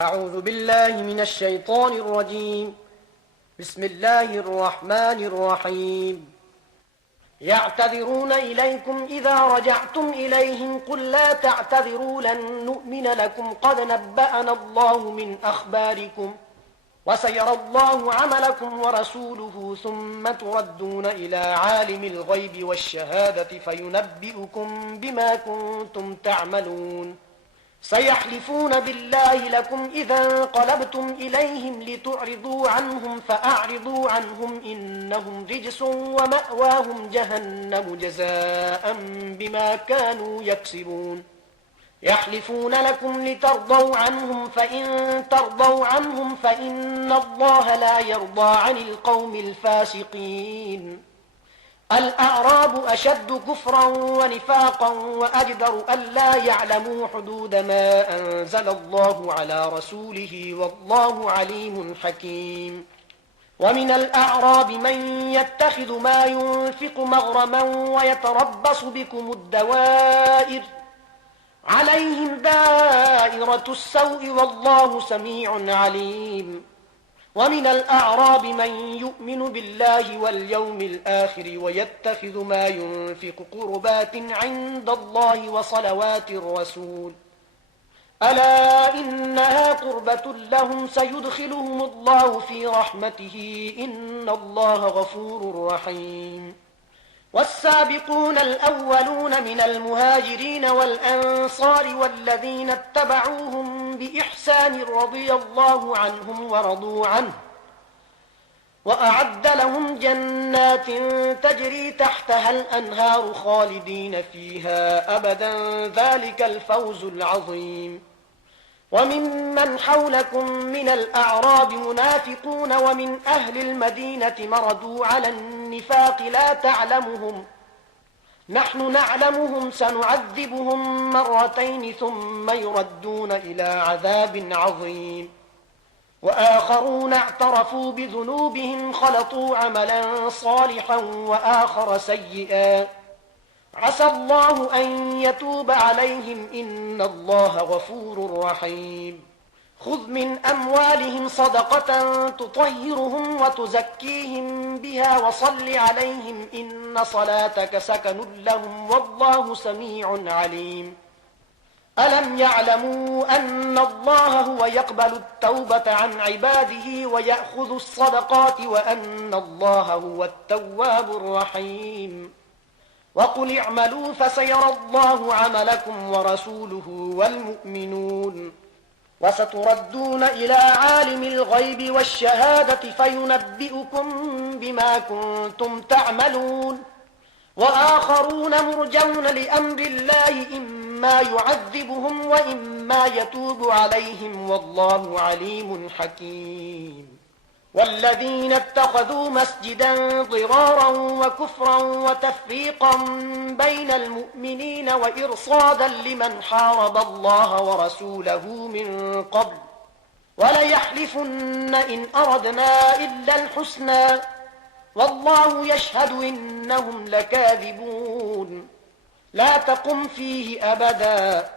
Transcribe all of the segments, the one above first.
أعوذ بالله من الشيطان الرجيم. بسم الله الرحمن الرحيم. يعتذرون إليكم إذا رجعتم إليهم قل لا تعتذروا لن نؤمن لكم قد نبأنا الله من أخباركم وسيرى الله عملكم ورسوله ثم تردون إلى عالم الغيب والشهادة فينبئكم بما كنتم تعملون. سيحلفون بالله لكم إذا انقلبتم إليهم لتعرضوا عنهم فأعرضوا عنهم إنهم رجس ومأواهم جهنم جزاء بما كانوا يكسبون. يحلفون لكم لترضوا عنهم فإن ترضوا عنهم فإن الله لا يرضى عن القوم الفاسقين. الأعراب أشد كفرا ونفاقا وأجدر ألا يعلموا حدود ما أنزل الله على رسوله والله عليم حكيم. ومن الأعراب من يتخذ ما ينفق مغرما ويتربص بكم الدوائر عليهم دائرة السوء والله سميع عليم. ومن الأعراب من يؤمن بالله واليوم الآخر ويتخذ ما ينفق قربات عند الله وصلوات الرسول ألا إنها قربة لهم سيدخلهم الله في رحمته إن الله غفور رحيم. والسابقون الأولون من المهاجرين والأنصار والذين اتبعوهم بإحسان رضي الله عنهم ورضوا عنه وأعد لهم جنات تجري تحتها الأنهار خالدين فيها أبدا ذلك الفوز العظيم. وممن حولكم من الأعراب منافقون ومن أهل المدينة مردوا على النفاق لا تعلمهم نحن نعلمهم سنعذبهم مرتين ثم يردون إلى عذاب عظيم. وآخرون اعترفوا بذنوبهم خلطوا عملا صالحا وآخر سيئا عسى الله أن يتوب عليهم إن الله غفور رحيم. خذ من أموالهم صدقة تطهرهم وتزكيهم بها وصل عليهم إن صلاتك سكن لهم والله سميع عليم. ألم يعلموا أن الله هو يقبل التوبة عن عباده ويأخذ الصدقات وأن الله هو التواب الرحيم. وقل اعملوا فسيرى الله عملكم ورسوله والمؤمنون وستردون إلى عالم الغيب والشهادة فينبئكم بما كنتم تعملون. وآخرون مرجون لأمر الله إما يعذبهم وإما يتوب عليهم والله عليم حكيم. والذين اتخذوا مسجدا ضرارا وكفرا وتفريقا بين المؤمنين وإرصادا لمن حارب الله ورسوله من قبل وليحلفن إن أردنا إلا الحسنى والله يشهد إنهم لكاذبون. لا تقم فيه أبدا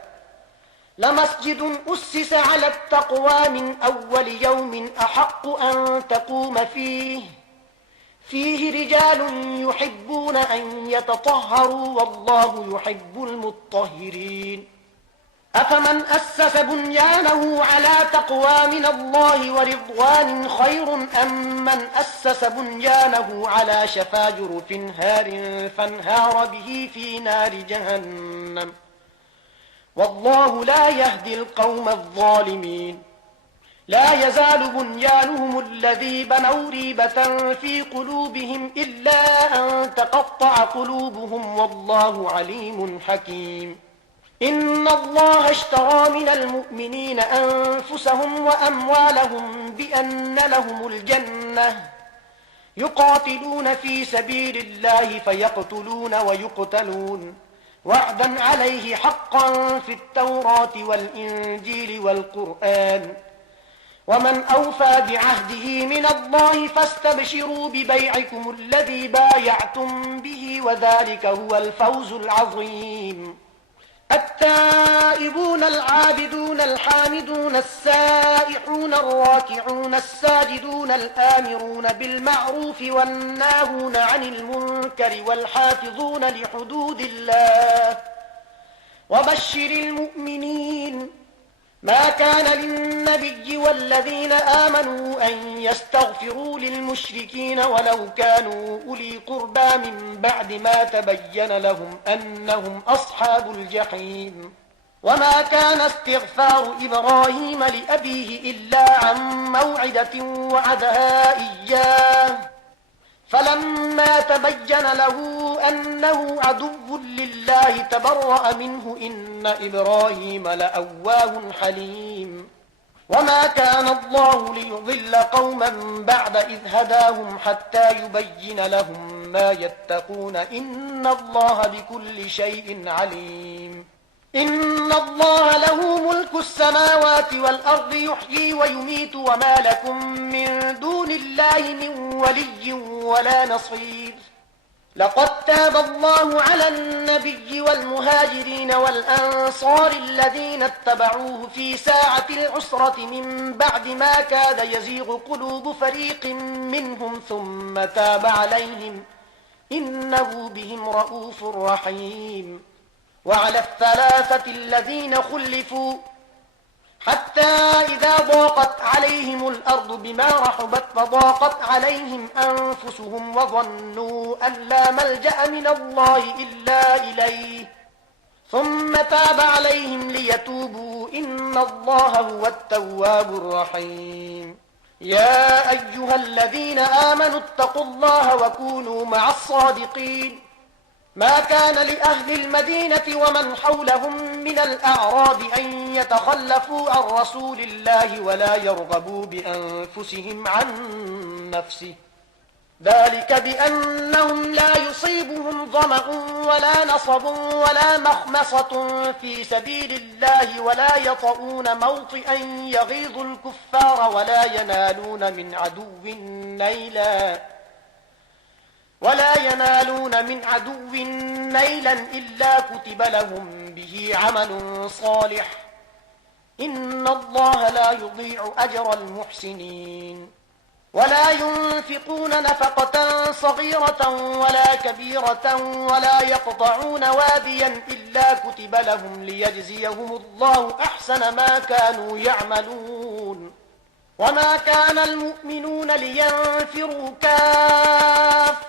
لمسجد أسس على التقوى من أول يوم أحق أن تقوم فيه رجال يحبون أن يتطهروا والله يحب المطهرين. أفمن أسس بنيانه على تقوى من الله ورضوان خير أم من أسس بنيانه على شفا جرف هار فانهار به في نار جهنم والله لا يهدي القوم الظالمين. لا يزال بنيانهم الذي بنوا ريبة في قلوبهم إلا أن تقطع قلوبهم والله عليم حكيم. إن الله اشترى من المؤمنين أنفسهم وأموالهم بأن لهم الجنة يقاتلون في سبيل الله فيقتلون ويقتلون وعدا عليه حقا في التوراة والإنجيل والقرآن ومن أوفى بعهده من الله فاستبشروا ببيعكم الذي بايعتم به وذلك هو الفوز العظيم. التائبون العابدون الحامدون السائلون السائحون الراكعون الساجدون الآمرون بالمعروف والناهون عن المنكر والحافظون لحدود الله وبشر المؤمنين. ما كان للنبي والذين آمنوا أن يستغفروا للمشركين ولو كانوا أولي قربى من بعد ما تبين لهم أنهم أصحاب الجحيم. وما كان استغفار إبراهيم لأبيه إلا عن موعدة وعدها إياه فلما تبين له أنه عدو لله تبرأ منه إن إبراهيم لأواه حليم. وما كان الله ليضل قوما بعد إذ هداهم حتى يبين لهم ما يتقون إن الله بكل شيء عليم. إن الله له ملك السماوات والأرض يحيي ويميت وما لكم من دون الله من ولي ولا نصير. لقد تاب الله على النبي والمهاجرين والأنصار الذين اتبعوه في ساعة العسرة من بعد ما كاد يزيغ قلوب فريق منهم ثم تاب عليهم إنه بهم رؤوف رحيم. وعلى الثلاثة الذين خلفوا حتى إذا ضاقت عليهم الأرض بما رحبت فضاقت عليهم أنفسهم وظنوا أن لا ملجأ من الله إلا إليه ثم تاب عليهم ليتوبوا إن الله هو التواب الرحيم. يا أيها الذين آمنوا اتقوا الله وكونوا مع الصادقين. ما كان لأهل المدينة ومن حولهم من الأعراب أن يتخلفوا عن رسول الله ولا يرغبوا بأنفسهم عن نفسه ذلك بأنهم لا يصيبهم ظمأ ولا نصب ولا مخمصة في سبيل الله ولا يطؤون موطئا يغيظ الكفار ولا ينالون من عدو نيلا إلا كتب لهم به عمل صالح إن الله لا يضيع أجر المحسنين. ولا ينفقون نفقة صغيرة ولا كبيرة ولا يقطعون واديا إلا كتب لهم ليجزيهم الله أحسن ما كانوا يعملون. وما كان المؤمنون لينفروا كافة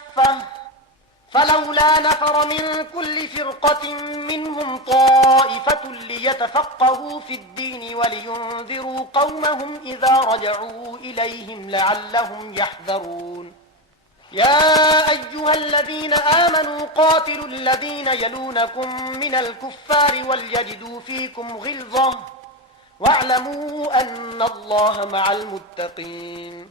فلولا نفر من كل فرقة منهم طائفة ليتفقهوا في الدين ولينذروا قومهم إذا رجعوا إليهم لعلهم يحذرون. يا أيها الذين آمنوا قاتلوا الذين يلونكم من الكفار وليجدوا فيكم غلظة واعلموا أن الله مع المتقين.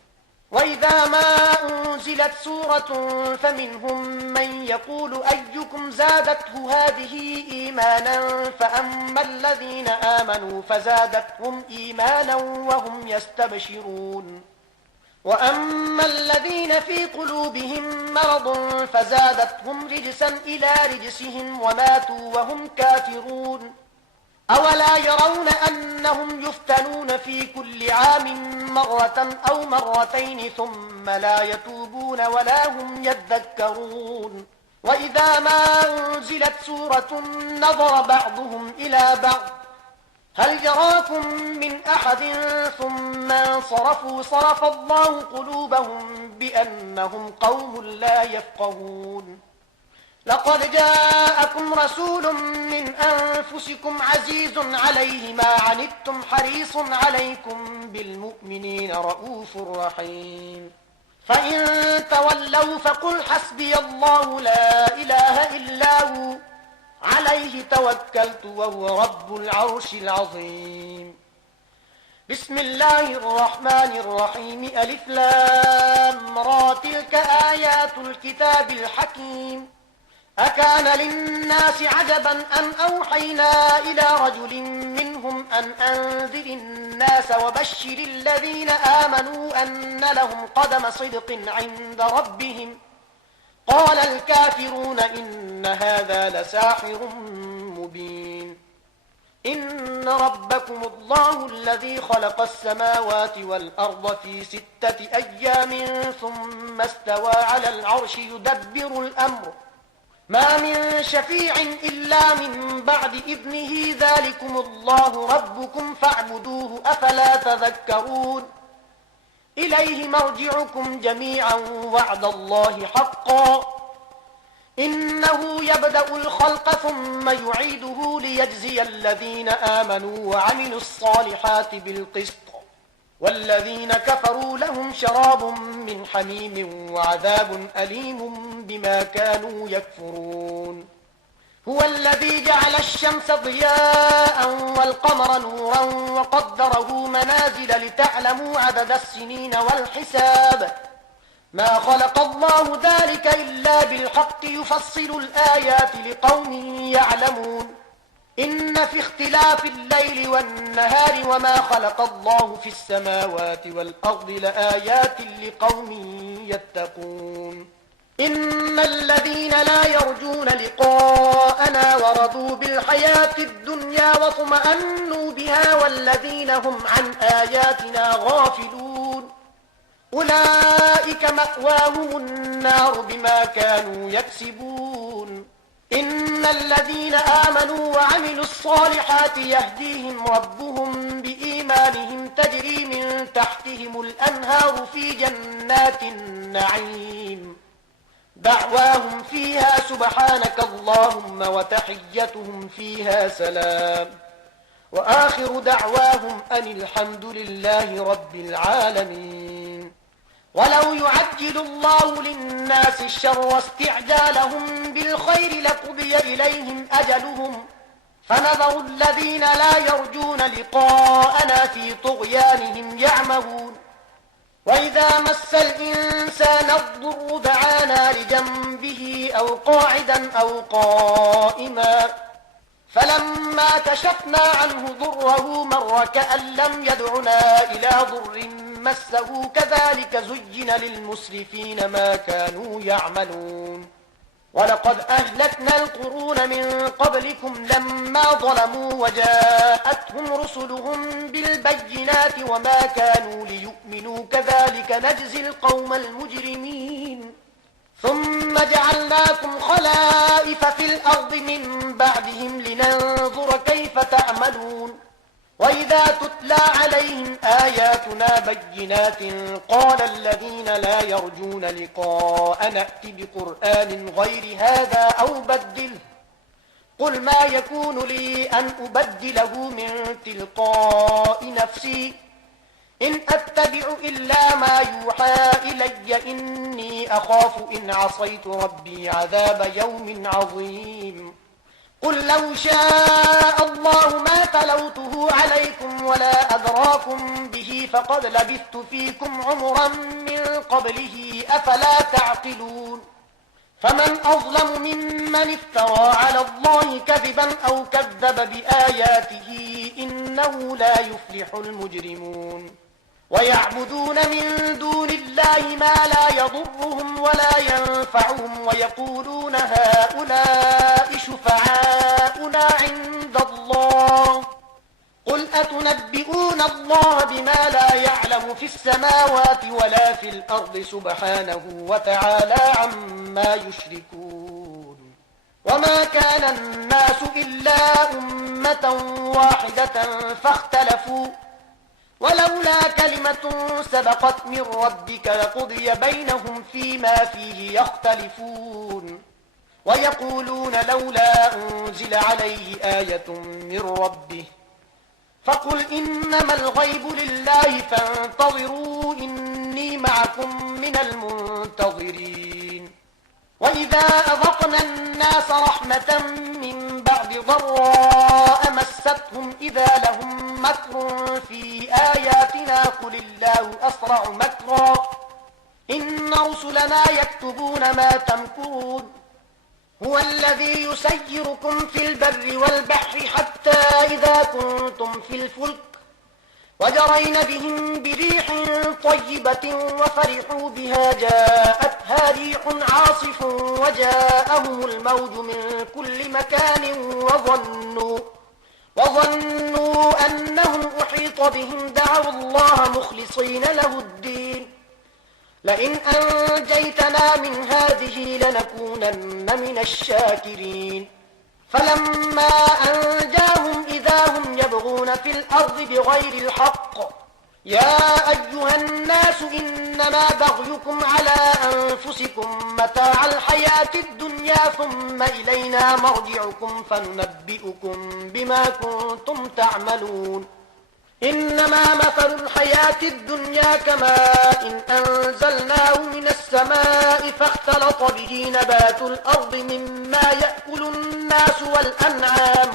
وإذا ما أنزلت سورة فمنهم من يقول أيكم زادته هذه إيمانا فأما الذين آمنوا فزادتهم إيمانا وهم يستبشرون وأما الذين في قلوبهم مرض فزادتهم رجسا إلى رجسهم وماتوا وهم كافرون. أولا يرون أنهم يفتنون في كل عام مرة أو مرتين ثم لا يتوبون ولا هم يذكرون. وإذا ما أنزلت سورة نظر بعضهم إلى بعض هل يراكم من أحد ثم انصرفوا صرف الله قلوبهم بأنهم قوم لا يفقهون. لقد جاءكم رسول من أنفسكم عزيز عليه ما عنتم حريص عليكم بالمؤمنين رؤوف رحيم. فإن تولوا فقل حسبي الله لا إله إلا هو عليه توكلت وهو رب العرش العظيم. بسم الله الرحمن الرحيم ألف لام را تلك آيات الكتاب الحكيم. أكان للناس عجبا أن أوحينا إلى رجل منهم أن أنذر الناس وبشر الذين آمنوا أن لهم قدم صدق عند ربهم قال الكافرون إن هذا لساحر مبين. إن ربكم الله الذي خلق السماوات والأرض في 6 أيام ثم استوى على العرش يدبر الأمر ما من شفيع إلا من بعد إذنه ذلكم الله ربكم فاعبدوه أفلا تذكرون إليه مرجعكم جميعا وعد الله حقا إنه يبدأ الخلق ثم يعيده ليجزي الذين آمنوا وعملوا الصالحات بالقسط والذين كفروا لهم شراب من حميم وعذاب أليم بما كانوا يكفرون هو الذي جعل الشمس ضياء والقمر نورا وقدره منازل لتعلموا عدد السنين والحساب ما خلق الله ذلك إلا بالحق يفصل الآيات لقوم يعلمون إن في اختلاف الليل والنهار وما خلق الله في السماوات والأرض لآيات لقوم يتقون إن الذين لا يرجون لقاءنا ورضوا بالحياة الدنيا واطمأنوا بها والذين هم عن آياتنا غافلون أولئك مأواهم النار بما كانوا يكسبون إن الذين آمنوا وعملوا الصالحات يهديهم ربهم بإيمانهم تجري من تحتهم الأنهار في جنات النعيم دعواهم فيها سبحانك اللهم وتحيتهم فيها سلام وآخر دعواهم أن الحمد لله رب العالمين ولو يعجل الله للناس الشر استعجالهم بالخير لقضي إليهم أجلهم فنذر الذين لا يرجون لقاءنا في طغيانهم يعمهون وإذا مس الإنسان الضر دعانا لجنبه أو قاعدا أو قائما فلما كشفنا عنه ضره مر كأن لم يدعنا إلى ضر مسه كذلك زين للمسرفين ما كانوا يعملون ولقد أهلكنا القرون من قبلكم لما ظلموا وجاءتهم رسلهم بالبينات وما كانوا ليؤمنوا كذلك نجزي القوم المجرمين ثم جعلناكم خلائف في الأرض من بعدهم لننظر كيف تعملون وإذا تتلى عليهم آياتنا بينات قال الذين لا يرجون لقاء نأت بقرآن غير هذا أو بدله قل ما يكون لي أن أبدله من تلقاء نفسي إن أتبع إلا ما يوحى إلي إني أخاف إن عصيت ربي عذاب يوم عظيم قل لو شاء الله ما تلوته عليكم ولا أدراكم به فقد لبثت فيكم عمرا من قبله أفلا تعقلون فمن أظلم ممن افترى على الله كذبا أو كذب بآياته إنه لا يفلح المجرمون ويعبدون من دون الله ما لا يضرهم ولا ينفعهم ويقولون هؤلاء شفعاؤنا عند الله قل أتنبئون الله بما لا يعلم في السماوات ولا في الأرض سبحانه وتعالى عما يشركون وما كان الناس إلا أمة واحدة فاختلفوا ولولا كلمة سبقت من ربك لقضي بينهم فيما فيه يختلفون ويقولون لولا أنزل عليه آية من ربه فقل إنما الغيب لله فانتظروا إني معكم من المنتظرين وإذا أذقنا الناس رحمة من بعد ضراء مستهم إذا لهم مكر في آياتنا قل الله أسرع مكرا إن رسلنا يكتبون ما تمكرون هو الذي يسيركم في البر والبحر حتى إذا كنتم في الفلك وجرين بهم بريح طيبة وفرحوا بها جاءتها ريح عاصف وجاءهم الموج من كل مكان وظنوا أنهم أحيط بهم دعوا الله مخلصين له الدين لئن أنجيتنا من هذه لنكونن من الشاكرين فلما أنجاهم إذا هم يبغون في الأرض بغير الحق يا أيها الناس إنما بغيكم على أنفسكم متاع الحياة الدنيا ثم إلينا مرجعكم فننبئكم بما كنتم تعملون إنما مثل الحياة الدنيا كماء أنزلناه من السماء فاختلط به نبات الأرض مما يأكل الناس والأنعام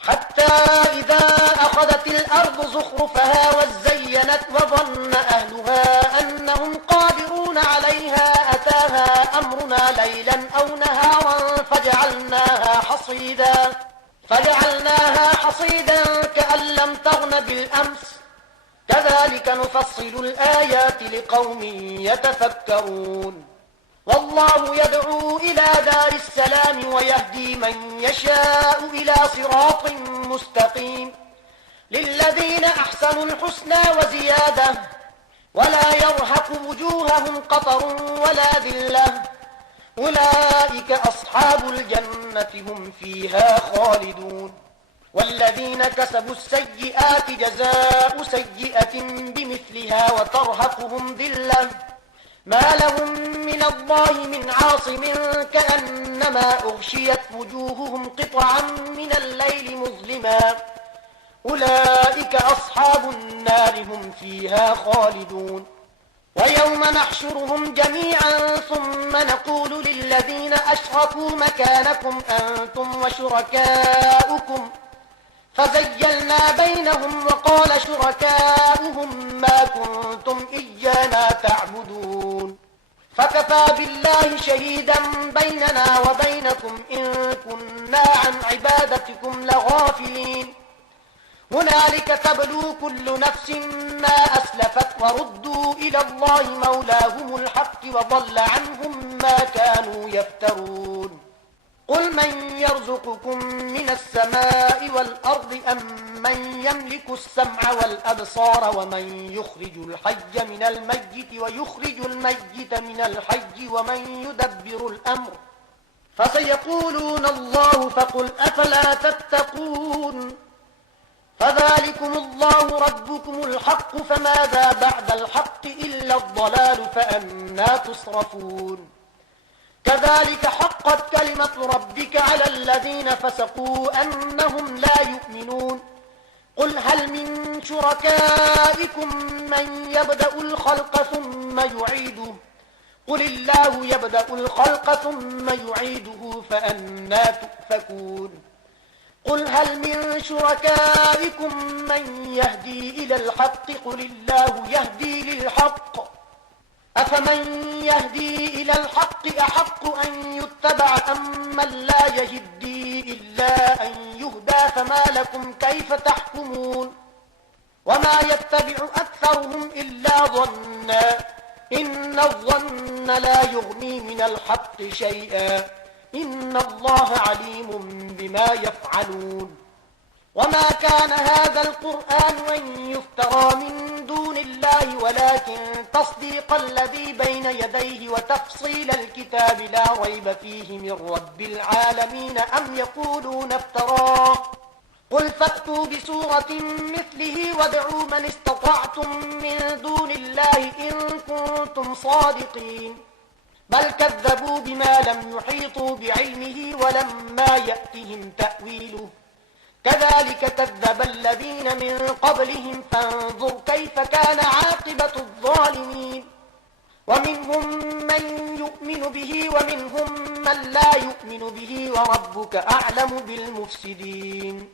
حتى إذا أخذت الأرض زخرفها وزينت وظن أهلها أنهم قادرون عليها أتاها أمرنا ليلا أو نهارا فجعلناها حصيدا كأن لم تغن بالأمس كذلك نفصل الآيات لقوم يتفكرون والله يدعو إلى دار السلام ويهدي من يشاء إلى صراط مستقيم للذين أحسنوا الحسنى وزيادة ولا يرهق وجوههم قطر ولا ذلة أولئك أصحاب الجنة هم فيها خالدون والذين كسبوا السيئات جزاء سيئة بمثلها وترهقهم ذلة ما لهم من الله من عاصم كأنما أغشيت وجوههم قطعا من الليل مظلما أولئك أصحاب النار هم فيها خالدون ويوم نحشرهم جميعا ثم نقول للذين أشركوا مكانكم أنتم وشركاؤكم فزيلنا بينهم وقال شركاؤهم ما كنتم إيانا تعبدون فكفى بالله شهيدا بيننا وبينكم إن كنا عن عبادتكم لغافلين هنالك تبلو كل نفس ما أسلفت وردوا إلى الله مولاهم الحق وضل عنهم ما كانوا يفترون قل من يرزقكم من السماء والأرض أم من يملك السمع والأبصار ومن يخرج الحي من الميت ويخرج الميت من الحي ومن يدبر الأمر فسيقولون الله فقل أفلا تتقون فذلكم الله ربكم الحق فماذا بعد الحق إلا الضلال فأنا تصرفون كذلك حقت كلمة ربك على الذين فسقوا أنهم لا يؤمنون قل هل من شركائكم من يبدأ الخلق ثم يعيده قل الله يبدأ الخلق ثم يعيده فأنا تؤفكون قل هل من شركائكم من يهدي إلى الحق قل الله يهدي للحق أفمن يهدي إلى الحق أحق أن يتبع أم من لا يهدي إلا أن يهدى فما لكم كيف تحكمون وما يتبع أكثرهم إلا ظنا إن الظن لا يغني من الحق شيئا إن الله عليم بما يفعلون وما كان هذا القرآن أن يفترى من دون الله ولكن تصديق الذي بين يديه وتفصيل الكتاب لا ريب فيه من رب العالمين أم يقولون افتراه قل فأتوا بسورة مثله وادعوا من استطعتم من دون الله إن كنتم صادقين بل كذبوا بما لم يحيطوا بعلمه ولما يأتهم تأويله كذلك كذب الذين من قبلهم فانظر كيف كان عاقبة الظالمين ومنهم من يؤمن به ومنهم من لا يؤمن به وربك أعلم بالمفسدين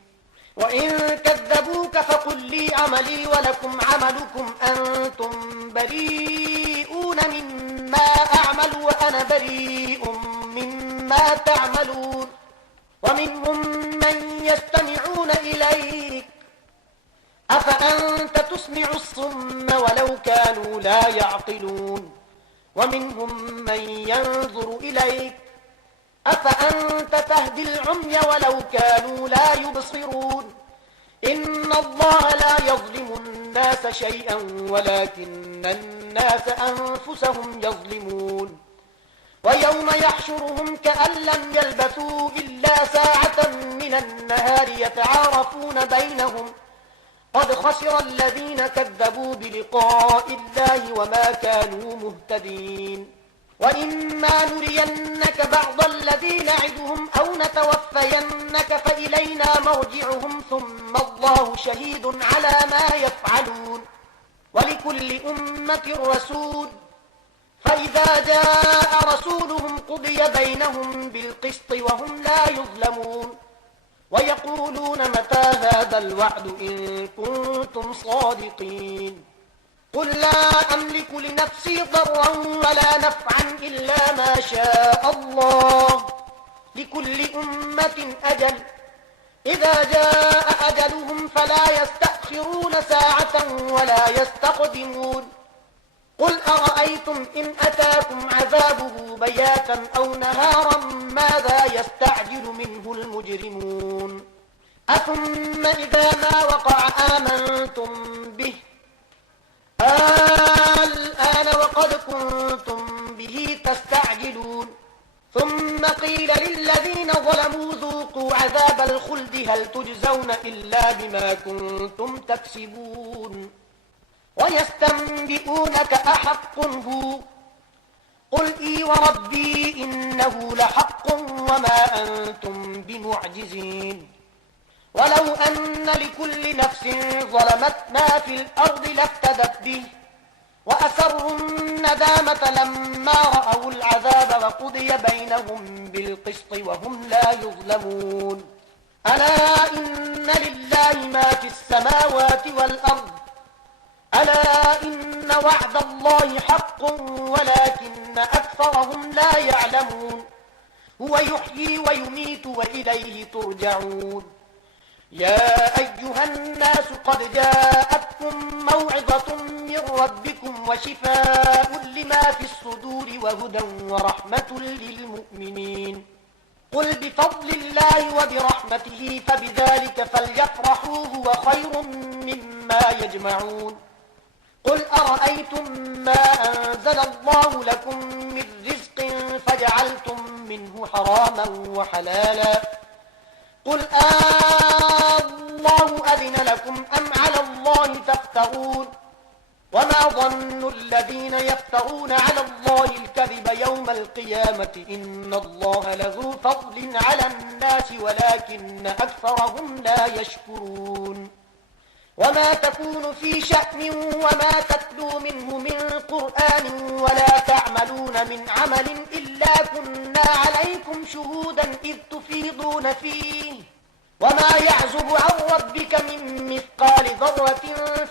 وإن كذبوك فقل لي عملي ولكم عملكم أنتم بريئون مما أعمل وأنا بريء مما تعملون ومنهم من يستمعون إليك أفأنت تسمع الصم ولو كانوا لا يعقلون ومنهم من ينظر إليك أفأنت تهدي العمي ولو كانوا لا يبصرون إن الله لا يظلم الناس شيئا ولكن الناس أنفسهم يظلمون ويوم يحشرهم كأن لم يلبثوا إلا ساعة من النهار يتعارفون بينهم قد خسر الذين كذبوا بلقاء الله وما كانوا مهتدين وإما نرينك بعض الذي نعدهم أو نتوفينك فإلينا مرجعهم ثم الله شهيد على ما يفعلون ولكل أمة رسول فإذا جاء رسولهم قضي بينهم بالقسط وهم لا يظلمون ويقولون متى هذا الوعد إن كنتم صادقين قل لا أملك لنفسي ضرا ولا نفعا إلا ما شاء الله لكل أمة أجل إذا جاء أجلهم فلا يستأخرون ساعة ولا يستقدمون قل أرأيتم إن أتاكم عذابه بياتا أو نهارا ماذا يستعجل منه المجرمون أثم إذا ما وقع آمنتم به الآن وقد كنتم به تستعجلون ثم قيل للذين ظلموا ذوقوا عذاب الخلد هل تجزون إلا بما كنتم تكسبون ويستنبئونك أحق هو قل إي وربي إنه لحق وما أنتم بمعجزين ولو أن لكل نفس ظلمت ما في الأرض لافتدت به وأسروا الندامة لما رأوا العذاب وقضي بينهم بالقسط وهم لا يظلمون ألا إن لله ما في السماوات والأرض ألا إن وعد الله حق ولكن أكثرهم لا يعلمون هو يحيي ويميت وإليه ترجعون يا أيها الناس قد جاءتكم موعظة من ربكم وشفاء لما في الصدور وهدى ورحمة للمؤمنين قل بفضل الله وبرحمته فبذلك فليفرحوا هو خير مما يجمعون قل أرأيتم ما أنزل الله لكم من رزق فجعلتم منه حراما وحلالا قل الله أذن لكم أم على الله تفترون وما ظن الذين يفترون على الله الكذب يوم القيامة إن الله لذو فضل على الناس ولكن أكثرهم لا يشكرون وما تكون في شأن وما تتلو منه من قرآن ولا تعملون من عمل إلا كنا عليكم شهودا إذ تفيضون فيه وما يعزب عن ربك من مثقال ذرة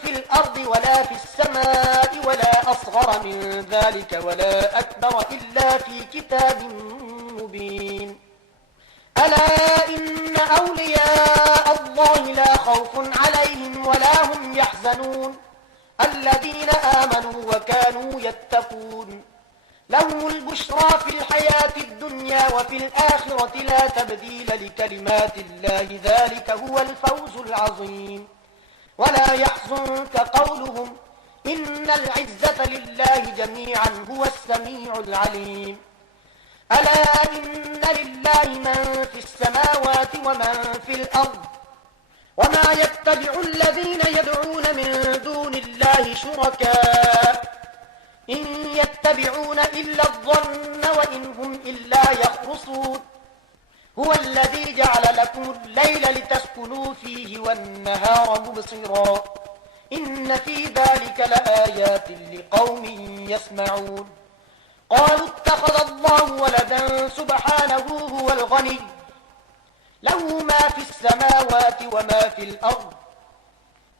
في الأرض ولا في السماء ولا أصغر من ذلك ولا أكبر إلا في كتاب مبين ألا إن أولياء الله لا خوف عليهم ولا هم يحزنون الذين آمنوا وكانوا يتقون لهم البشرى في الحياة الدنيا وفي الآخرة لا تبديل لكلمات الله ذلك هو الفوز العظيم ولا يحزنك قولهم إن العزة لله جميعا هو السميع العليم ألا إن لله من في السماوات ومن في الأرض وما يتبع الذين يدعون من دون الله شركاء إن يتبعون إلا الظن وإن هم إلا يخرصون هو الذي جعل لكم الليل لتسكنوا فيه والنهار مبصرا إن في ذلك لآيات لقوم يسمعون قالوا اتخذ الله ولدا سبحانه هو الغني له ما في السماوات وما في الأرض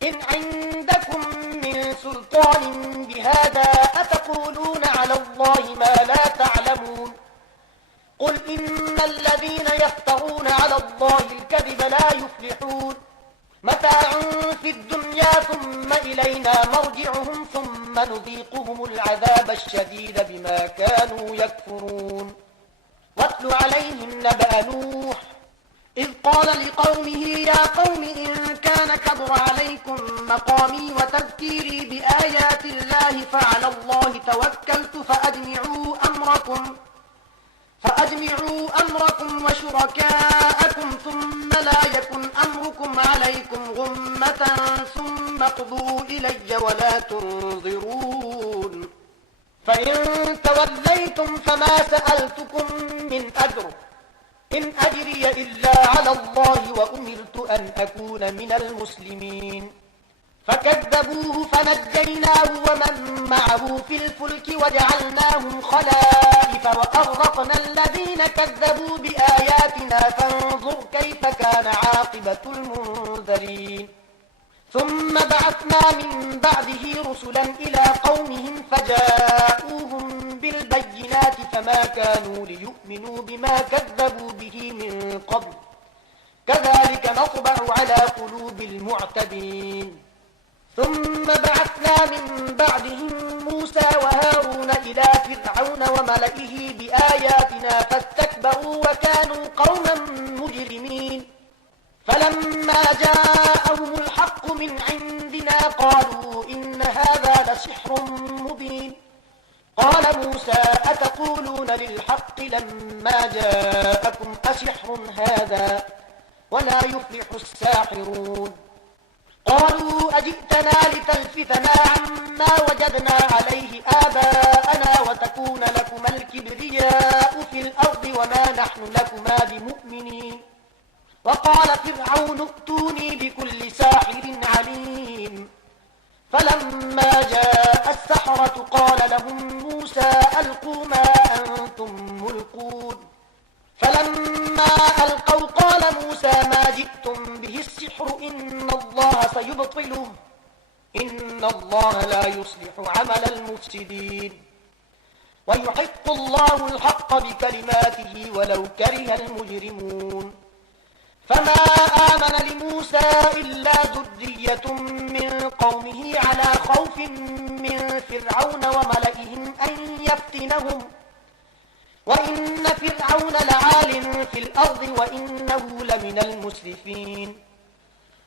إن عندكم من سلطان بهذا أتقولون على الله ما لا تعلمون قل إن الذين يفترون على الله الكذب لا يفلحون متاع في الدنيا ثم إلينا مرجعهم ثم نذيقهم العذاب الشديد بما كانوا يكفرون واتل واتل عليهم نبأ نوح إذ قال لقومه يا قوم إن كان كبر عليكم مقامي وتذكيري بآيات الله فعلى الله توكلت فأجمعوا أمركم وشركاءكم ثم لا يكن أمركم عليكم غمة ثم اقضوا إلي ولا تنظرون فإن توليتم فما سألتكم من أجر إن أجري إلا على الله وأمرت أن أكون من المسلمين فكذبوه فنجيناه ومن معه في الفلك وجعلناهم خلائف وأغرقنا الذين كذبوا بآياتنا فانظر كيف كان عاقبة المنذرين ثم بعثنا من بعده رسلا إلى قومهم فجاءوهم بالبينات فما كانوا ليؤمنوا بما كذبوا به من قبل كذلك نطبع على قلوب المعتدين ثم بعثنا من بعدهم موسى وهارون إلى فرعون وملئه بآياتنا فاستكبروا وكانوا قوما مجرمين فلما جاءهم الحق من عندنا قالوا إن هذا لسحر مبين قال موسى أتقولون للحق لما جاءكم أسحر هذا ولا يفلح الساحرون قالوا أجئتنا لتلفتنا عما وجدنا عليه آباءنا وتكون لكما الكبرياء في الأرض وما نحن لكما بمؤمنين وقال فرعون ائتوني بكل ساحر عليم فلما جاء السحرة قال لهم موسى ألقوا ما أنتم ملقون فلما ألقوا قال موسى ما جئتم به السحر إن الله سيبطله إن الله لا يصلح عمل المفسدين ويحق الله الحق بكلماته ولو كره المجرمون فما آمن لموسى إلا ذرية من قومه على خوف من فرعون وملئهم أن يفتنهم وإن فرعون لعال في الأرض وإنه لمن المسرفين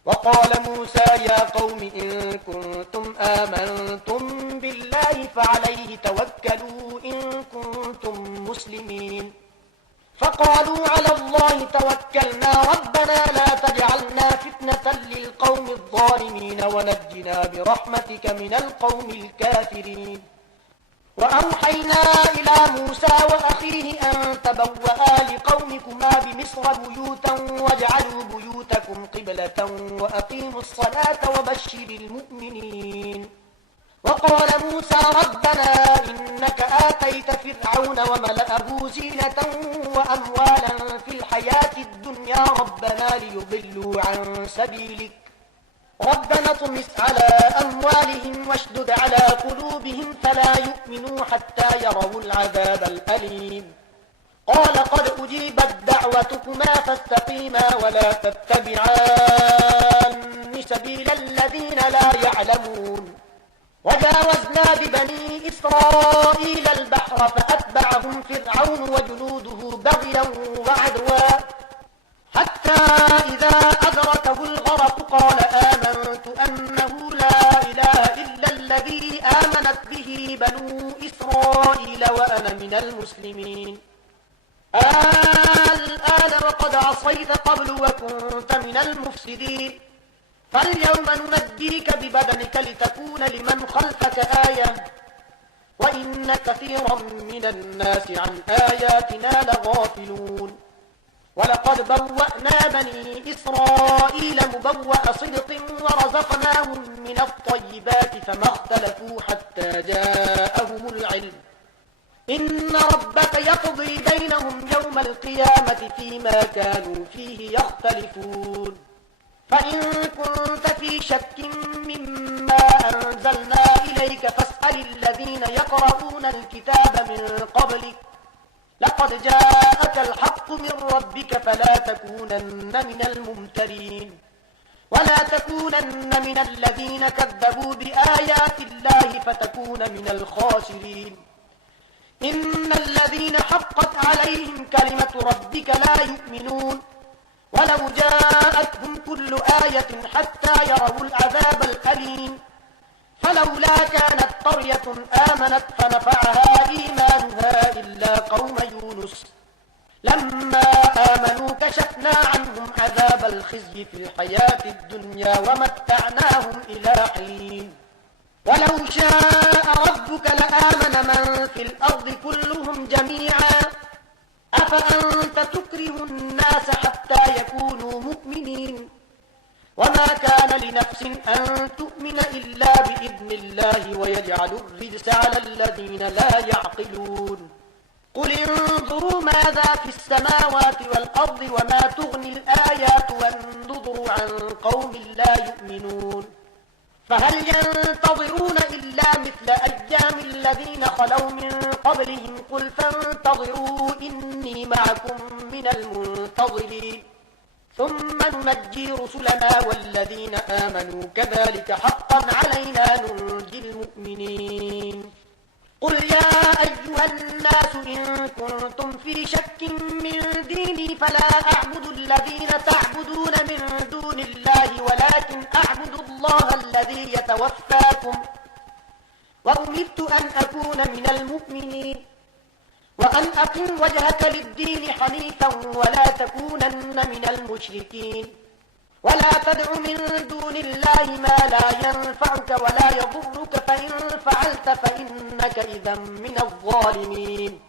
وقال موسى يا قوم إن كنتم آمنتم بالله فعليه توكلوا إن كنتم مسلمين فقالوا على الله توكلنا ربنا لا تجعلنا فتنة للقوم الظالمين ونجنا برحمتك من القوم الكافرين وأوحينا إلى موسى وأخيه أن تبوأ لقومكما بمصر بيوتا واجعلوا بيوتكم قبلة وأقيموا الصلاة وبشر المؤمنين وقال موسى ربنا إنك آتيت فرعون وملأه زينة وأموالا في الحياة الدنيا ربنا ليضلوا عن سبيلك ربنا اطمس على أموالهم واشدد على قلوبهم فلا يؤمنوا حتى يروا العذاب الأليم قال قد أجيبت دعوتكما فاستقيما ولا تتبعان سبيل الذين لا يعلمون وجاوزنا ببني إسرائيل البحر فأتبعهم فرعون وجنوده بغيا وعدوا حتى إذا أدركه الغرق قال آمنت أنه لا إله إلا الذي آمنت به بنو إسرائيل وأنا من المسلمين الآن وقد عصيت قبل وكنت من المفسدين فاليوم ننجيك ببدنك لتكون لمن خلفك آية وإن كثيرا من الناس عن آياتنا لغافلون ولقد بوأنا بني إسرائيل مبوأ صدق ورزقناهم من الطيبات فما اختلفوا حتى جاءهم العلم إن ربك يقضي بينهم يوم القيامة فيما كانوا فيه يختلفون فإن كنت في شك مما أنزلنا إليك فاسأل الذين يقرؤون الكتاب من قبلك لقد جاءك الحق من ربك فلا تكونن من الممترين ولا تكونن من الذين كذبوا بآيات الله فتكون من الخاسرين إن الذين حقت عليهم كلمة ربك لا يؤمنون ولو جاءتهم كل آية حتى يروا العذاب الأليم فلولا كانت قرية آمنت فنفعها إيمانها إلا قوم يونس لما آمنوا كشفنا عنهم عذاب الخزي في الحياة الدنيا ومتعناهم إلى حين ولو شاء ربك لآمن من في الأرض كلهم جميعا أفأنت تكره الناس حتى يكونوا مؤمنين وما كان لنفس أن تؤمن إلا بإذن الله ويجعل الرجس على الذين لا يعقلون قل انظروا ماذا في السماوات والأرض وما تغني الآيات والنذر عن قوم لا يؤمنون فهل ينتظرون إلا مثل أيام الذين خلوا من قبلهم قل فانتظروا إني معكم من المنتظرين ثم ننجي رسلنا والذين آمنوا كذلك حقا علينا ننجي المؤمنين قل يا أيها الناس إن كنتم في شك من ديني فلا أعبد الذين تعبدون من دون الله ولكن أعبد الله الذي يتوفاكم وأمرت أن أكون من المؤمنين وأن أقم وجهك للدين حنيفا ولا تكونن من المشركين ولا تدع من دون الله ما لا ينفعك ولا يضرك فإن فعلت فإنك إذا من الظالمين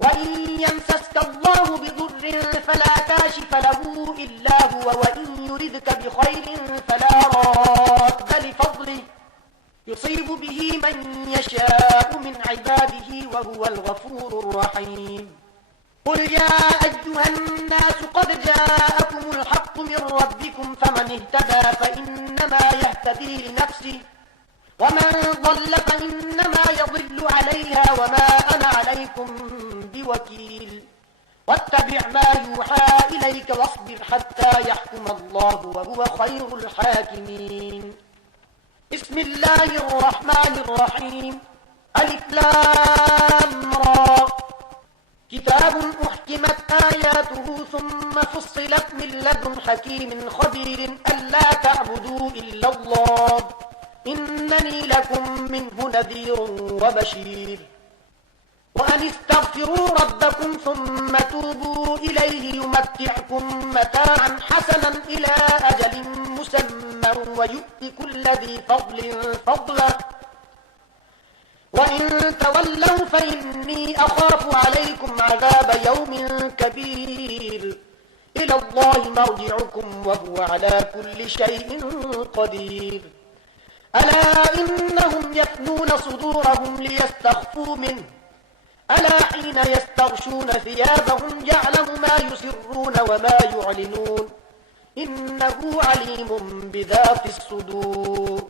وإن يمسسك الله بضر فلا كاشف له إلا هو وإن يردك بخير فلا راد لفضله يصيب به من يشاء من عباده وهو الغفور الرحيم قل يا أيها الناس قد جاءكم الحق من ربكم فمن اهتدى فإنما يهتدي لنفسه ومن ضل فإنما يضل عليها وما أنا عليكم بوكيل واتبع ما يوحى إليك واصبر حتى يحكم الله وهو خير الحاكمين بسم الله الرحمن الرحيم ألف لام را كتاب أحكمت آياته ثم فصلت من لدن حكيم خبير ألا تعبدوا إلا الله إنني لكم منه نذير وبشير وأن استغفروا ربكم ثم توبوا إليه يمتعكم متاعا حسنا إلى أجل مسمى ويؤت كل ذي فضل فضله وإن تولوا فإني أخاف عليكم عذاب يوم كبير إلى الله مرجعكم وهو على كل شيء قدير ألا إنهم يفنون صدورهم ليستخفوا منه ألا حين يستغشون ثيابهم يعلم ما يسرون وما يعلنون إنه عليم بذات الصدور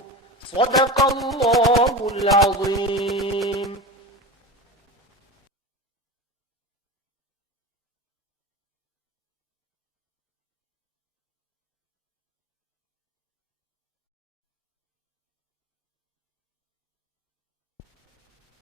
صدق الله العظيم